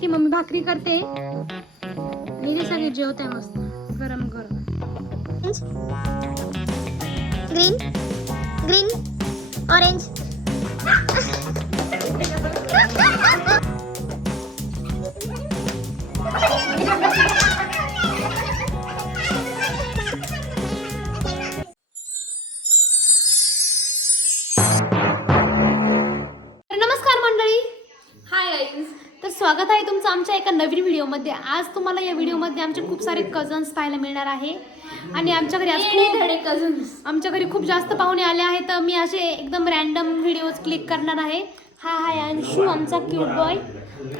इथे मम्मी भाकरी करते आणि इथे सगळे जेवते मस्त गरम गरम. Green green orange. नमस्कार मंडळी, हाय गाईज. तर स्वागत आहे तुमचं आमच्या एका नवीन व्हिडिओमध्ये. आज तुम्हाला या व्हिडिओमध्ये आमचे खूप सारे कझन्स पाहायला मिळणार आहे आणि आमच्या घरी आज खूप कझन्स आमच्या घरी खूप जास्त पाहुणे आले आहेत. तर मी असे एकदम रॅन्डम व्हिडिओज क्लिक करणार आहे. हा हाय अंशू, आमचा क्यूट बॉय.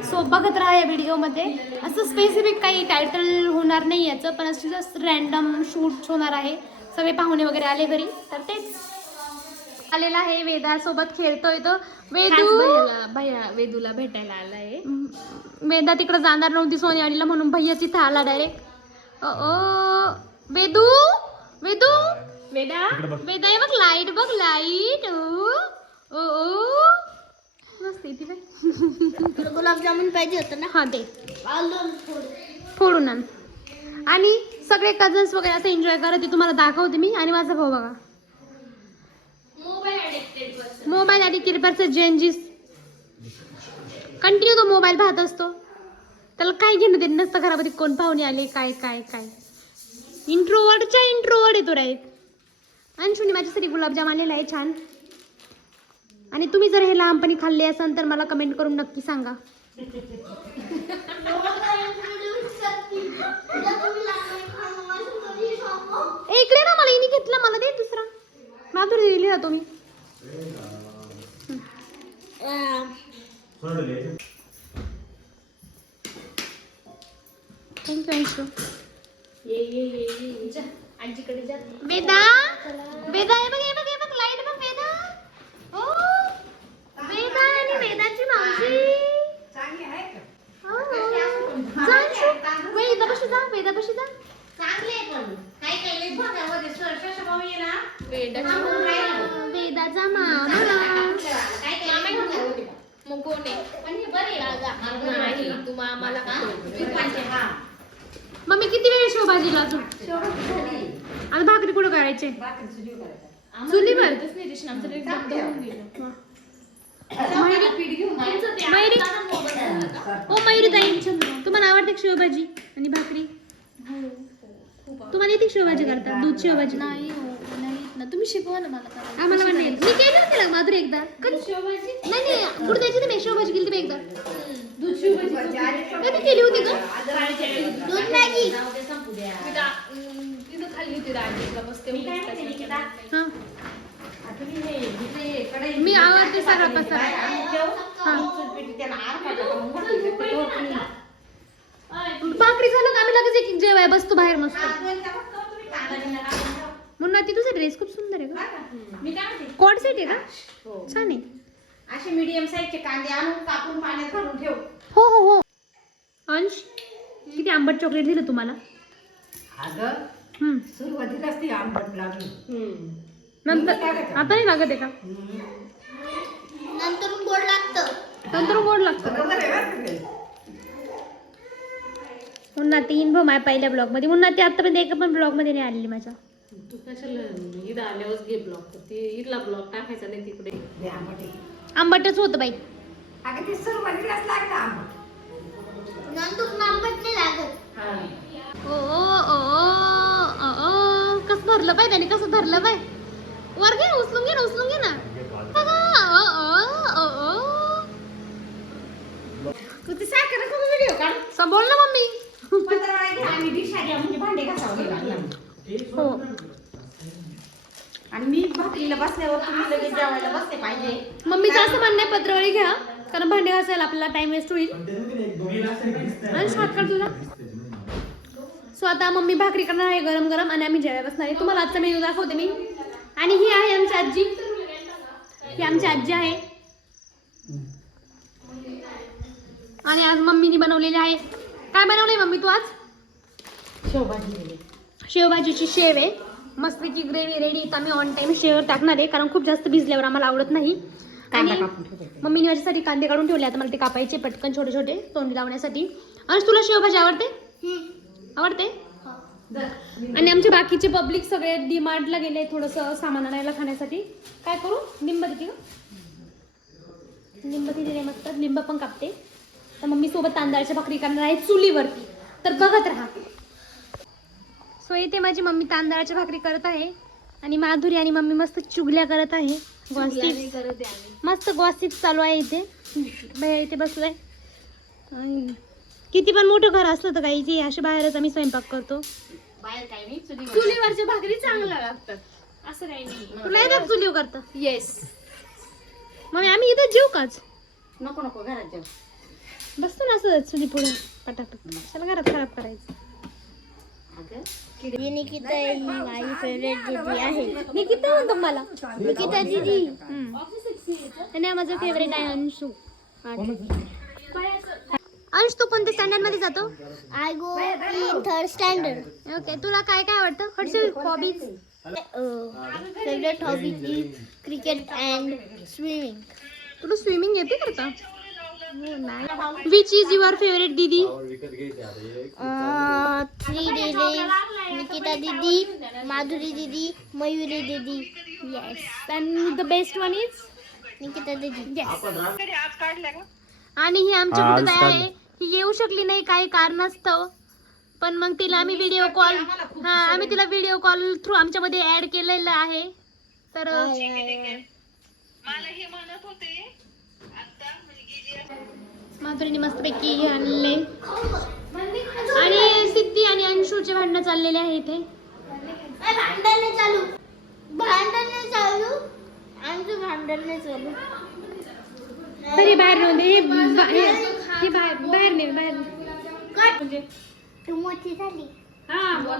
सो बघत राहा या व्हिडिओमध्ये. असं स्पेसिफिक काही टायटल होणार नाही याचं, पण असं जस्ट रॅन्डम शूट होणार आहे. सगळे पाहुणे वगैरे आले घरी, तर तेच आलेला आहे. वेदासोबत खेळतोय तो. वेदूला भेटायला आलाय. वेदा तिकडे जाणार नव्हती सोनेवाडीला, म्हणून भैया तिथं आला डायरेक्ट. वेदू वेदू वेदा वेदा हे बघ लाईट, बघ लाईट. ओ मस्त ती बाई. गुलाबजामुन पाहिजे होतं ना. हा दे, फोडून आण. आणि सगळे कझन्स वगैरे असं एन्जॉय करत तुम्हाला दाखवते मी. आणि माझा भाऊ बघा, मोबाईल ॲडिक्टेड पर्सन जेनजीस. कंटिन्यू तो मोबाईल पाहत असतो. त्याला काय घेणं देणं नसतं घरामध्ये कोण पाहुणे आले काय काय काय. इंट्रोवर्डच्या इंट्रोवर्ड येतो राईट. अंशुनी माझ्यासाठी गुलाबजाम आलेला आहे छान. आणि तुम्ही जर हे लहानपणी खाल्ले असाल तर मला कमेंट करून नक्की सांगा. इकडे ना, मला इनी घेतला, मला दे दुसरा. माधुरी दिली ना तुम्ही. थँक्यू अंशू. आजीकडे जा. वेदा वेदा हे बघ, हे बघ, हे बघ लाईट बघ. वेदा, ओ वेदा आणि वेदाची मावशी. जा अंशू, वेदा पाशी जा, वेदा पाशी जा. वेदाचा मामा. मग कोण आहे? तू आम्हाला मम्मी किती वेळ शेवभाजीला अजून? आणि भाकरी कुठं करायचे? चुलीवर. मयुरी ताई, तुम्हाला आवडते शेवभाजी आणि भाकरी? तुम्हाला येते शेवभाजी करता? दूध शेवभाजी नाही ना, तुम्ही शिकवा ना मला. आम्हाला पण नाही. मी केली होती ना माधुरी एकदा. शेवभाजी नाही गुडद्याची तर मी शेवभाजी केली होती एकदा. दूध शिवभाजी कधी केली होती का? दूध मॅगी. तिथं खाल्ली होती राजीला बसते. हा, मी आवडते सगळा पसारा. भाकरी झालं का आम्ही लगेच एक जेवाय बसतो बाहेर मस्त. म्हणून ती तुझा ड्रेस खूप सुंदर आहे का? कॉड सेट आहे का? छान आहे. असे मीडियम साईजचे कांदे आणून कापून पाण्यात घालून ठेव. हो हो हो. अंश, किती आंबट चॉकलेट दिलं तुम्हाला? अगं सुरुवातीलाच ती आंबट लागली. नंतर आता नाही लागत आहे का? नंतर गोड लागतं. नंतर गोड लागतं. बरोबर आहे बरं का? मुन्ना तीन भाऊ माझ्या पहिल्या ब्लॉग मध्ये. मुन्ना ती आतापर्यंत एका पण ब्लॉग मध्ये नाही आलेली माझ्या. तू कशाला इथं आल्यावर घे ब्लॉग. ती इथला ब्लॉग टाकायचा नाही तिकडे. लय आंबट आहे. आंबटच होतं बाई. अगं ते सुरुवातीलाच लागलं आंबट. नंतर आंबट नाही लागत. ओ ओ ओ ओ कसं धरलं पाहिजे आणि कसं धरलं पाहिजे. वर घे, उचलून घे ना, उचलून घे ना. तू ती साखर नको व्हिडिओ काढ. बोल ना मम्मी. पत्रावळ्या घ्या आणि डिशा घ्या, म्हणजे भांडे घासावं लागलं. हो. आणि मी भाकरीला बसल्यावर तुम्ही लगेच जेवायला बसते पाहिजे. मम्मीचं असं म्हणणं आहे पत्रावळी घ्या, कारण भांडे घासायला आपल्याला टाइम वेस्ट होईल. आणि शॉर्टकट तुझा. सो आता मम्मी भाकरी करणार आहे गरम गरम आणि आम्ही जेवायला बसणार आहे. तुम्हाला आजचा मेनू दाखवते मी. आणि ही आहे आमची आजी. ही आमची आजी आहे. आणि आज मम्मीने बनवलेली आहे. काय बनवलंय मम्मी तू आज? शेवभाजी. शेवभाजीची शेव आहे. मस्तपैकी ग्रेव्ही रेडी. तर आम्ही ऑन टाइम शेव टाकणार आहे, कारण खूप जास्त भिजल्यावर आम्हाला आवडत नाही. कांदा आणि कापून ठेवते. मम्मीने माझ्यासाठी कांदे काढून ठेवले. आता मला ते कापायचे पटकन छोटे छोटे तोंडी लावण्यासाठी. आणि तुला शेवभाजी आवडते? आवडते. आणि आमचे बाकीचे पब्लिक सगळे डीमार्टला गेले थोडंसं सामान आणायला खाण्यासाठी. काय करू? लिंब देते का? लिंब दिले मस्त. लिंब पण कापते. तर मम्मी सोबत तांदळाच्या भाकरी करणार आहे चुलीवरती. तर बघत राहा. सो इथे माझी मम्मी तांदळाच्या भाकरी करत आहे आणि माधुरी आणि मम्मी मस्त चुगल्या करत आहे. गॉसिप मस्त गॉसिप चालू आहे इथे. भैया इथे बसलाय. आणि किती पण मोठं घर असलं तर काही असे बाहेरच आम्ही स्वयंपाक करतो. बाहेर काही नाही चुलीवरच्या भाकरी चांगल्या लागतात. असं काही नाही. तुला येतात चुलीवर करता? येस. मग आम्ही इथं जेऊ काच नको नको घरात जाऊ. बसतो ना असं चुली पुढे पटापट. चला घरात खराब करायचं. निकिता ही माझी फेवरेट दीदी आहे. निकिता म्हणतो मला. निकिता दीदी. आणि हा माझा फेवरेट आहे अंशू. अंश तू कोणत्या स्टँडर्ड मध्ये जातो? I go in 3rd standard. Okay. तुला काय काय आवडतं? Harshal hobbies? Favourite hobby is cricket and swimming. तुला स्विमिंग येते करता? विच इज युअर फेवरेट दीदी? 3 दीदी. निकिता दीदी, माधुरी दीदी, मयुरी दीदी. Yes. And the best one is Nikita दीदी. येस. आणि ही आमची कुठे ताई आहे. ही येऊ शकली नाही काही कारणास्तव. पण मग तिला आम्ही व्हिडिओ कॉल आम्ही तिला व्हिडिओ कॉल थ्रू आमच्यामध्ये ऍड केलेलं आहे. तर माधुरीने मस्तपैकी हे आणले. आणि सिद्धी आणि अंशूचे भांडणं चाललेले आहे इथे. भांडण नाही चालू. भांडण नाही चालू. आमचं भांडण नाही चालू. तरी बाहेर नेऊन दे. हे बाहेर बाहेर ने बाहेर म्हणजे तू मोठी झाली.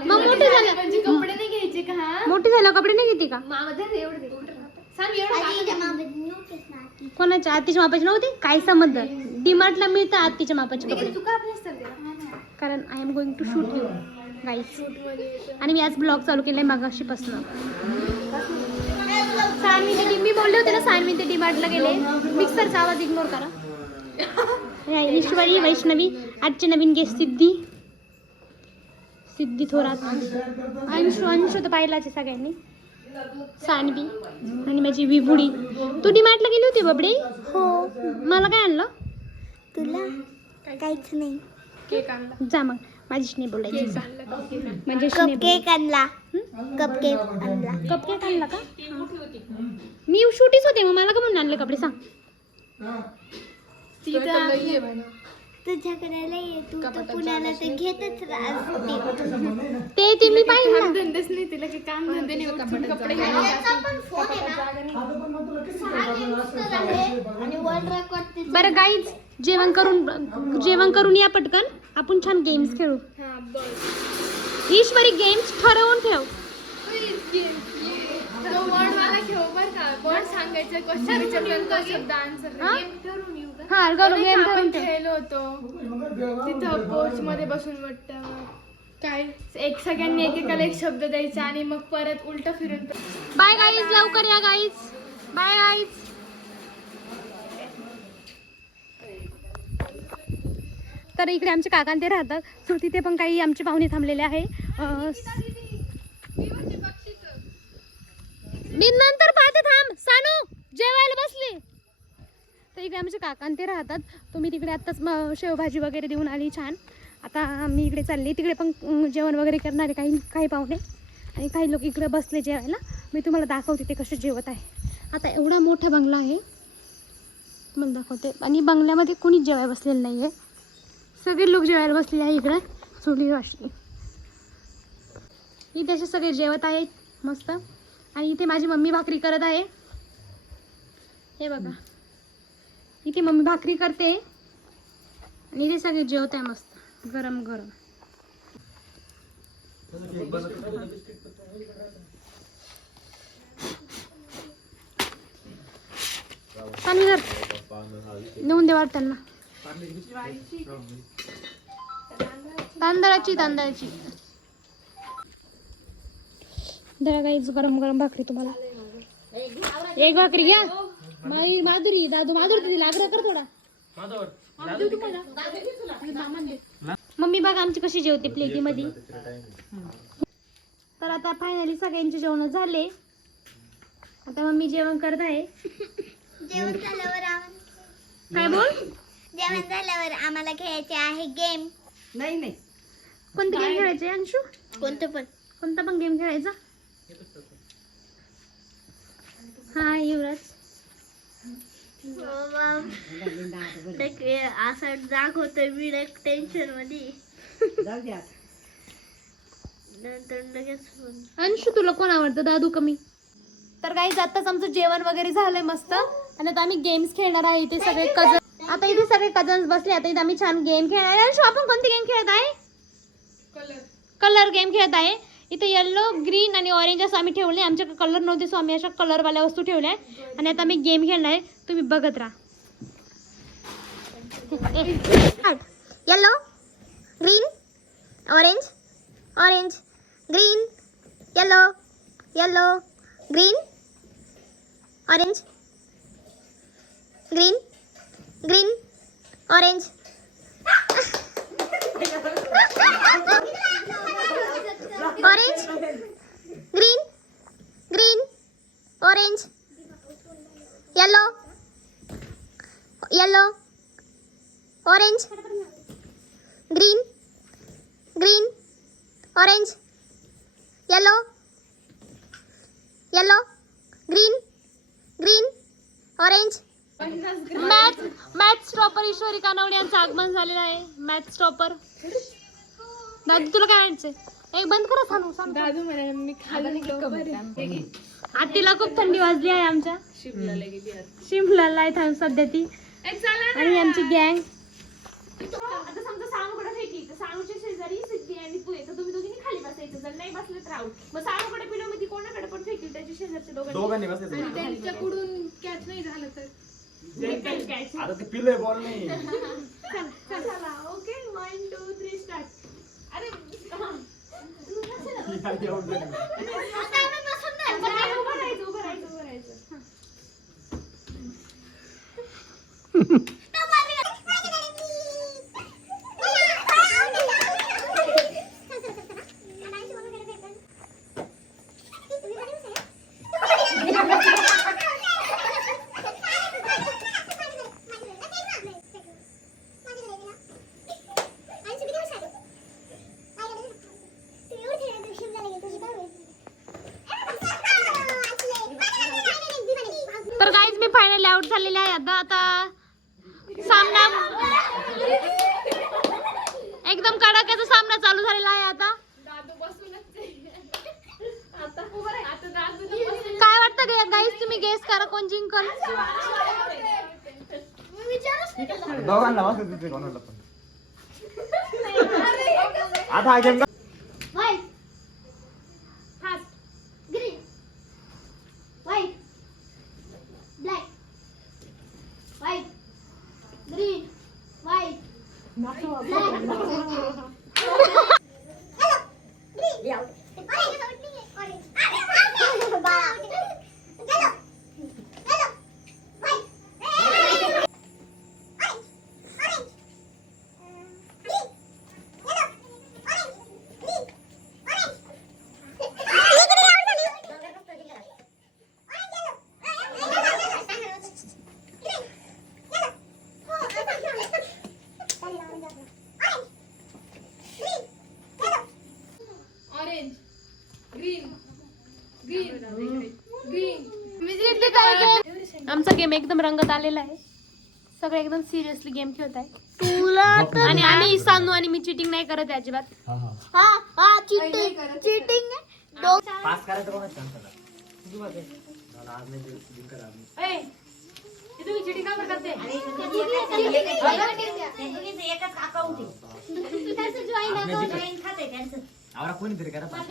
मग मोठे झालं कपडे नाही घ्यायचे का? मोठे झालं कपडे नाही घेते का? कोणाच्या आत्तीच्या मापाचे नव्हते? काय संबंध? डीमार्टला मिळतं आत्तीच्या मापाचे कपडे. कारण I am going to shoot you guys. आणि मी आज ब्लॉग चालू केलाय मागाशीपासून. सानवी मी बोलले होते ना सानवी ते डीमार्टला गेले. मिक्सरचा आवाज इग्नोर करा. ईश्वरी वैष्णवी. आजचे नवीन गेस्ट सिद्धी थोरात. अंशू तर पाहिलाच आहे सगळ्यांनी. सानवी आणि माझी विभुडी. तू डीमार्टला गेली होती बबडे? हो. मला काय आणलं? तुला काहीच नाही. जा मग माझीच नाही बोलायची. जा. म्हणजे कपकेक आणला. कपकेक आणला. कपकेक आणला का? मी शूटीच होते मग मला का म्हणून आणले कपडे सांग. तुझ्याकडे लय तू तर पुण्याला ते घेतच राहते. ते मी पाहिजे. धंदेच नाही तिला की काम धंदे नाही. कपडे आणि वर्ल्ड रेकॉर्ड. बरं गाईज जेवण करून या पटकन. आपण छान गेम्स खेळू. ईश्वरी गेम्स ठरवून ठेव. हा गेम ठरवून ठेव. खेळलो होतो तिथं पोच मध्ये बसून वाटतं काय एक सगळ्यांनी एकेकाला एक शब्द द्यायचा आणि मग परत उलट फिरून. Bye guys. लवकर या गाईज. Bye guys. तर इकडे आमचे काका ते राहतात. सो तिथे पण काही आमचे पाहुणे थांबलेले आहे. मी नंतर पाहते. थांब सानू जेवायला बसली. तर इकडे आमचे काका ते राहतात. तुम्ही तिकडे आत्ताच शेवभाजी वगैरे देऊन आली छान. आता मी इकडे चालले. तिकडे पण जेवण वगैरे करणारे काही पाहुणे आणि काही लोक इकडे बसले जेवायला. मी तुम्हाला दाखवते ते कसे जेवत आहे. आता एवढा मोठा बंगला आहे तुम्हाला दाखवते. आणि बंगल्यामध्ये कोणीच जेवायला बसलेलं नाही आहे. सगळे लोक जेवायला बसलेले आहे इकडे चुलीवर अशी. इथे असे सगळे जेवत आहेत मस्त. आणि इथे माझी मम्मी भाकरी करत आहे. हे बघा इथे मम्मी भाकरी करते आणि इथे सगळे जेवत आहे मस्त गरम गरम. सानवी नेऊन दे वाट त्यांना. तांदळाची जरा काहीच गरम गरम भाकरी तुम्हाला. एक भाकरी घ्या. माधुरी दादू माधुरी आग्रह कर थोडा. मम्मी बघा आमची कशी जेवते प्लेटीमध्ये. तर आता फायनली सगळ्यांचे जेवण झाले. आता मम्मी जेवण करत आहे. जेवण झाल्यावर काय बोल? जेवण झाल्यावर आम्हाला खेळायचे आहे गेम. नाही कोणते गेम खेळायचे अंशू? कोणतं पण कोणता पण गेम खेळायचा? हा युवराज असं दाखवतोय मी टेन्शन मध्ये. जाऊ द्या. नंतर लगेच अंशू तुला कोण आवडतं दादू कमी? तर काही आताच आमचं जेवण वगैरे झालंय मस्त. आणि आता आम्ही गेम्स खेळणार आहे. इथे सगळे कझन आता इथे सगळे कझन्स बसले. आता इथे आम्ही छान गेम खेळणार आहे. अंशू आपण कोणती गेम खेळत आहे? कलर गेम खेळत आहे. इथे येल्लो ग्रीन आणि ऑरेंज असं आम्ही ठेवले. आमच्याकडे कलर नव्हते सो आम्ही अशा कलरवाल्या वस्तू ठेवल्या. आणि आता आम्ही गेम खेळणार आहे. तुम्ही बघत राहा. Yellow green orange orange green yellow yellow green orange green green orange orange green green orange yellow yellow orange green green orange yellow yellow green green orange. Maths topper Ishwari Kanawade यांचं आगमन झालेलं आहे. मॅथ्स टॉपर दादू तुला काय म्हणायचंय? एक बंद करा सांगू सांग. दादू म्हणाले मी खाली आत्तीला खूप थंडी वाजली आहे. आमच्या शिमलाला आहे थांब सध्या ती. आणि आमची गँग आता समजा सानूकडे फेकी तर सानूच्या शेजारी सिद्धी आणि तू आहे तर तुम्ही दोघींनी खाली बसायचं. जर नाही बसले तर आऊट. मग सानूकडे पिलो मग ती कोणाकडे पण फेकील त्याच्या शेजारच्या दोघांनी आणि त्यांच्याकडून कॅच नाही झालं तर आता ते पिलोय बॉल नाही. चला ओके 1 2 3 स्टार्ट. अरे उभं राहायचं. तर गाईज मी फायनली आउट झालेले आहे. आता सामना एकदम कडाक्याचा सामना चालू झालेला आहे. आता काय वाटतं गाईज तुम्ही गेस करा कोण जिंकल? दोघांना वाजत होते कोणाला पण. आता हा game white fast green white black white green white orange green green green आमचा गेम एकदम रंगत आलेला आहे. सगळे एकदम सिरियसली गेम खेळत आहे. आणि आम्ही सानू आणि मी चिटिंग नाही करत आहे अजिबात. चीटिंग पास करायचं कोणाच सांगता आज नाही जिंकत आम्ही. तुम्ही चिटिंग का करते? एकच अकाउंट खाते त्यांचं. आवरा कोणीतरी करा पास.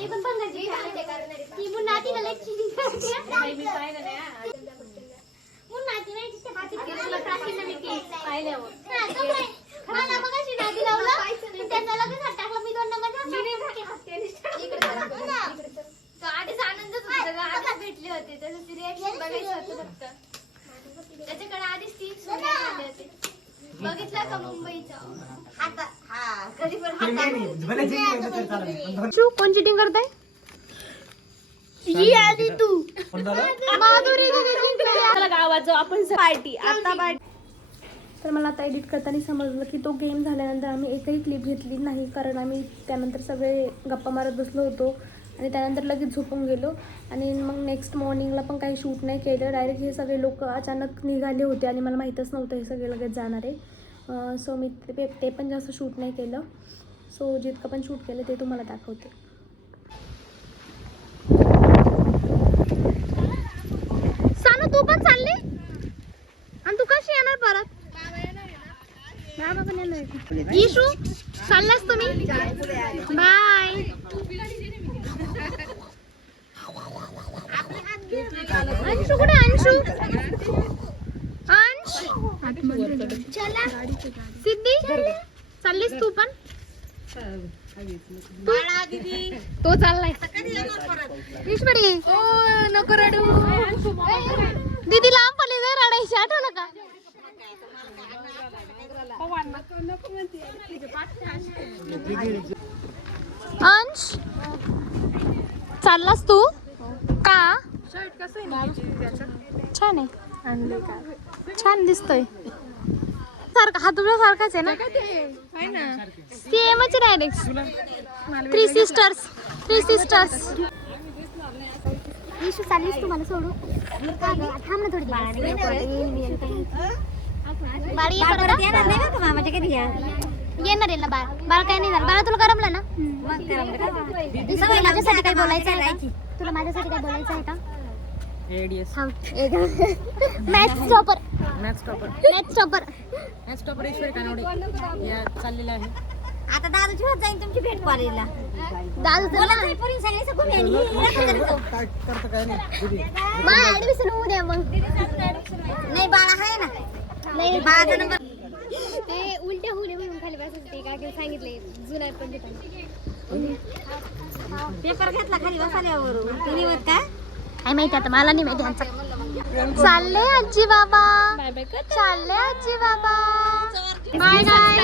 भेटले होते त्याचं रिएक्शन बघायचं होतं फक्त. बघितलं का मुंबईचा भले जिंकले तर चालेल. अंशू कोण चिटिंग करताय? ही आधी तू पण झालं? माधुरी दीदी जिंकली. चला गावात जाऊ आपण पार्टी आता पार्टी. तर मला आता एडिट करताना समजलं की तो गेम झाल्यानंतर आम्ही एकही क्लिप घेतली नाही, कारण आम्ही त्यानंतर सगळे गप्पा मारत बसलो होतो आणि त्यानंतर लगेच झोपून गेलो. आणि मग नेक्स्ट मॉर्निंगला पण काही शूट नाही केलं. डायरेक्ट हे सगळे लोक अचानक निघाले होते आणि मला माहीतच नव्हतं हे सगळे लगेच जाणार आहे. सो मी ते पण जास्त शूट नाही केलं. सो जितकं पण शूट केलं ते तुम्हाला दाखवते. सानू तू पण चालली आणि तू कशी येणार परत? बाबा पण येणार. इशू चाललास तुम्ही? बाय. अंशू कुठे? अंशू अंश सिद्धी चाललीस तू पण? तो चाललाय. ईश्वरी नको रडू. दीदी लांब पडली जर रडायची, आठवलं का? अंश चाललास तू का? छान आहे, छान दिसतोय. सारखा हा तुझ्या सारखाच आहे ना? सेमच डायरेक्ट. Three sisters. इशू चाललीस तू मला सोडू? थांब ना थोडी येणार आहे ना बाळ. बाळ काय नाही झालं. बाळा तुला करमलं ना? माझ्यासाठी काही बोलायचं आहे का? तुला माझ्यासाठी काही बोलायचं आहे का? मॅथ्स टॉपर ईश्वरी कानवडे या चाललेला आहे. आता दादूची होत जाईल तुमची भेट कॉलेजला. दादू ऍडमिशन होऊ द्या मग. नाही बाळा आहे ना. नाही बाळाचा नंबर ते उलट्या होऊ नये म्हणून खाली बसायचं काय सांगितले जुन्या पंडितांनी. पेपर घेतला खाली बसाल्यावर तुम्ही होत का काय माहिती, आता मला नाही माहिती यांचं. चालले आजी बाबा. चालले आजी बाबा. Bye bye.